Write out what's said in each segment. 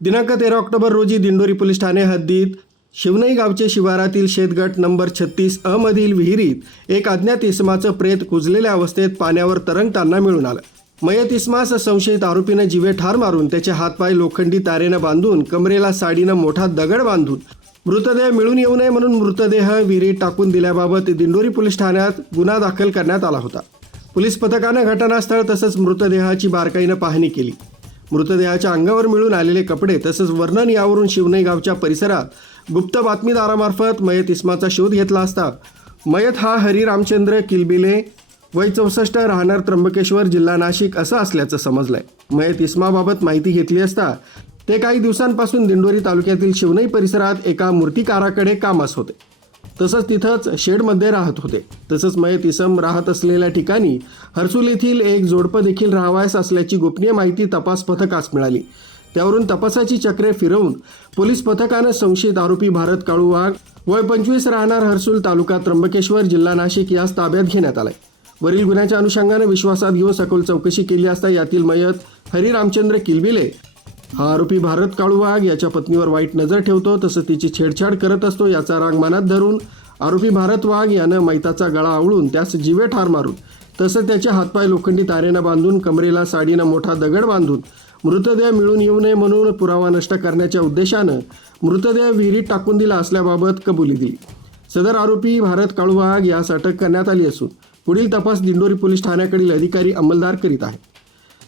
दिनांक तेरा ऑक्टोबर रोजी दिंडोरी पोलीस ठाणे हद्दीत शिवनई गावचे शिवारातील शेतगट नंबर छत्तीस अमधील विहिरीत एक अज्ञात इसमाचं प्रेत कुजलेल्या अवस्थेत पाण्यावर तरंगताना मिळून आलं. मयत इसमास संशयित आरोपीनं जिवे ठार मारून त्याचे हातपाय लोखंडी तारेनं बांधून कमरेला साडीनं मोठा दगड बांधून मृतदेह मिळून येऊ नये म्हणून मृतदेह विहिरीत टाकून दिल्याबाबत दिंडोरी पोलीस ठाण्यात गुन्हा दाखल करण्यात आला होता. पोलीस पथकानं घटनास्थळ तसंच मृतदेहाची बारकाईनं पाहणी केली. मृतदेहाच्या अंगावर मिळून आलेले कपडे तसंच वर्णन यावरून शिवनई गावच्या परिसरात गुप्त बातमीदारामार्फत मयत इस्माचा शोध घेतला असता. मयत हा हरी रामचंद्र किलबिले वय चौसष्ट राहणार त्र्यंबकेश्वर जिल्हा नाशिक असं असल्याचं समजलंय. मयत इस्माबाबत माहिती घेतली असता ते काही दिवसांपासून दिंडोरी तालुक्यातील शिवनई परिसरात एका मूर्तिकाराकडे कामास होते. तसंच तिथंच शेडमध्ये राहत होते. तसंच मयत इसम राहत असलेल्या ठिकाणी हर्सुल येथील एक जोडपं देखील राहावयास असल्याची गोपनीय माहिती तपास पथकास मिळाली. त्यावरून तपासाची चक्रे फिरवून पोलीस पथकानं संशयित आरोपी भारत काळू वाघ वय पंचवीस राहणार हर्सुल तालुका त्र्यंबकेश्वर जिल्हा नाशिक यास ताब्यात घेण्यात आलाय. वरील गुन्ह्याच्या अनुषंगानं विश्वासात घेऊन सखोल चौकशी केली असता यातील मयत हरी रामचंद्र किलबिले हा आरोपी भारत काळू वाघ याच्या पत्नीवर वाईट नजर ठेवतो तसं तिची छेडछाड करत असतो याचा राग मनात धरून आरोपी भारत वाघ यानं मैताचा गळा आवळून त्यास जीवे ठार मारून तसं त्याचे हातपाय लोखंडी तारेनं बांधून कमरेला साडीनं मोठा दगड बांधून मृतदेह मिळून येऊ नये म्हणून पुरावा नष्ट करण्याच्या उद्देशानं मृतदेह विहिरीत टाकून दिला असल्याबाबत कबुली दिली. सदर आरोपी भारत काळू वाघ यास अटक करण्यात आली असून पुढील तपास दिंडोरी पोलीस ठाण्याकडील अधिकारी अंमलदार करीत आहे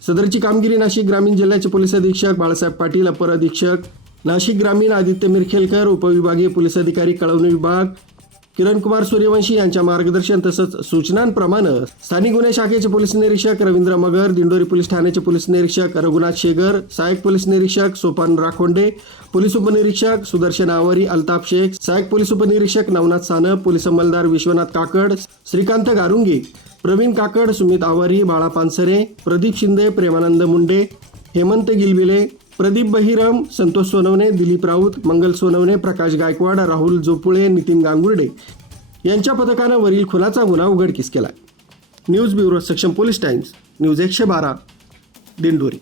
सदरची कामगिरी नाशिक ग्रामीण जिल्ह्याचे पोलीस अधीक्षक बाळासाहेब पाटील अपर अधीक्षक नाशिक ग्रामीण आदित्य मिरखेलकर उपविभागीय पोलीस अधिकारी कळवणी विभाग किरणकुमार सूर्यवंशी यांच्या मार्गदर्शन तसंच सूचनांप्रमाणे स्थानिक गुन्हे शाखेचे पोलीस निरीक्षक रवींद्र मगर दिंडोरी पोलीस ठाण्याचे पोलीस निरीक्षक रघुनाथ शेगर सहाय्यक पोलीस निरीक्षक सोपान राखोंडे पोलीस उपनिरीक्षक सुदर्शन आवारी अल्ताफ शेख सहाय्यक पोलीस उपनिरीक्षक नवनाथ सानप पोलीस अंमलदार विश्वनाथ काकड श्रीकांत गारुंगी प्रवीण काकड सुमित आवारी बाळा पानसरे प्रदीप शिंदे प्रेमानंद मुंडे हेमंत गिलबिले प्रदीप बहिरम संतोष सोनवणे दिलीप राऊत मंगल सोनवणे प्रकाश गायकवाड राहुल जोपुळे नितीन गांगुर्डे यांच्या पथकानं वरील खुनाचा गुन्हा उघडकीस केला news bureau Saksham police times news एकशे बारा दिंडोरी.